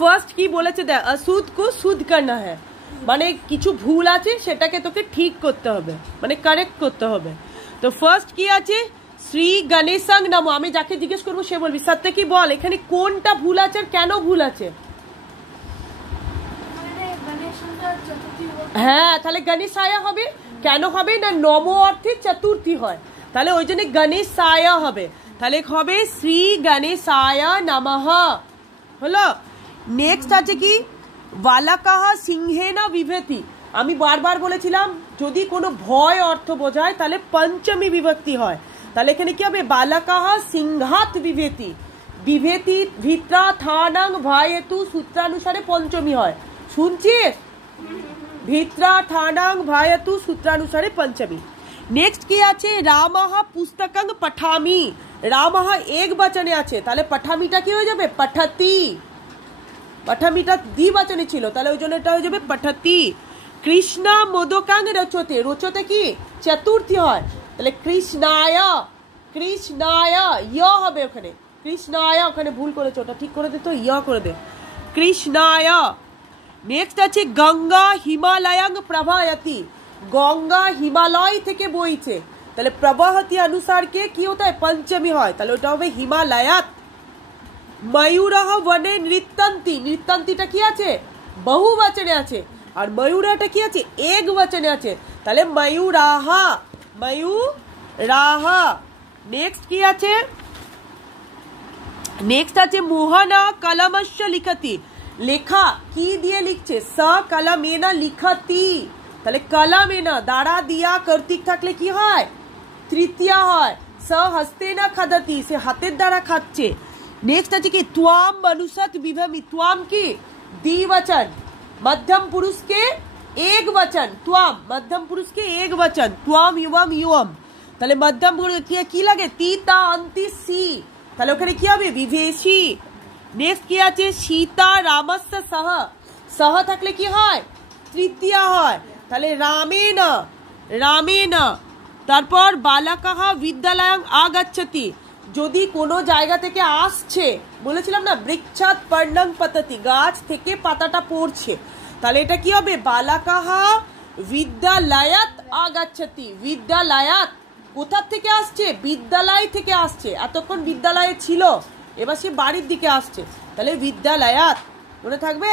First কি বলেছে দেখ, অসুদ কো সুদ করনা হ্যায়, মানে কিছু ভুল আছে সেটাকে তোকে ঠিক করতে হবে, মানে কারেক্ট করতে হবে। তো ফার্স্ট কি আছে, শ্রী গণেশং নমো। আমি যাকে জিজ্ঞেস করবো সে বলবি সত্য কি বল এখানে কোনটা ভুল আছে আর কেন ভুল আছে। হ্যাঁ, তাহলে গণেশায়া হবে, কেন হবে না নমো অর্থে চতুর্থী হয়, তাহলে ওই জন্য গণেশায়া হবে, তাহলে হবে শ্রী গণেশায়া নমঃ হলো। নেক্সট আছে কি বালাকাহ সিংহেনা বিভেতি। আমি বারবার বলেছিলাম যদি কোনো ভয় অর্থ বোঝায় তাহলে পঞ্চমী বিভক্তি হয়, তাহলে এখানে কি হবে বালাকাহ সিংহাত বিভেতি। বিভেতি ভিত্রা থানাং ভায়েতু সূত্রানুসারে পঞ্চমী হয়, শুনছিস? ভিত্রা থানাং ভায়েতু সূত্রানুসারে পঞ্চমী। নেক্সট কি আছে রামাহ পুস্তকং পঠামি। রামাহ এক বচনে আছে, তাহলে পঠামিটা কি হয়ে যাবে পঠতি। পঠামিটা দ্বিবচনে ছিল, তাহলে ওই জন্য এটা হয়ে যাবে পঠতি। কৃষ্ণা মোদকাং রচতে, রচতে কি চতুর্থী হয়, তাহলে কৃষ্ণায়। কৃষ্ণায় ইয় হবে ওখানে, কৃষ্ণায় ওখানে ভুল করেছে, ওটা ঠিক করে দে, তো ইয় করে দে কৃষ্ণায়। নেক্সট আছে গঙ্গা হিমালয়াং প্রবাহতি। গঙ্গা হিমালয় থেকে বইছে, তাহলে প্রবাহতি অনুসার কে কি হতে হয় পঞ্চমী হয়, তাহলে ওটা হবে হিমালয়াত। ময়ূরহ বনে নৃত্যন্তি। নৃত্যন্তিটা কি আছে বহু বচনে আছে, আর ময়ূরাটা কি আছে এক বচনে আছে, তাহলে ময়ূরাহা। ময়ূরাহা। নেক্সট কি আছে, নেক্সট আছে মোহনা কলমস্য লিখতি। লেখা কি দিয়ে লিখছে স কলমেনা লিখতি, তাহলে কলমেনা দ্বারা দিয়া কর্তৃক থাকলে কি হয় তৃতীয়া হয়। স হস্তে না খাদতি, সে হাতের দ্বারা খাচ্ছে। নেক্সট আছে কি ত্বাম মনুষত বিভমি। ত্বাম কি দ্বিবচন, मध्यम पुरुष के एक वचन त्वाम, मध्यम पुरुष के एक वचन त्वाम युवम युवम, তাহলে মধ্যম পুরুষ কি লাগে তিতা অন্তি সি, তাহলে ওখানে কি হবে বিভেষী। নেক্সট কি আছে সীতা রামস্য সহ। সহ থাকলে কি হয় তৃতীয়া হয়, তাহলে রামেন। রামেন। তারপর বালাকাহ বিদ্যালয়ং আগচ্ছতি। যদি কোনো জায়গা থেকে আসছে, বলেছিলাম না বৃক্ষাৎ পর্ণং পততি, গাছ থেকে পাতাটা পড়ছে, তাহলে এটা কি হবে বালাকাহ বিদ্যালয়াত আগাচ্ছতি। বিদ্যালয়াত কোথা থেকে আসছে বিদ্যালয় থেকে আসছে, এতক্ষণ বিদ্যালয়ে ছিল এবার সে বাড়ির দিকে আসছে, তাহলে বিদ্যালয়াত মনে থাকবে।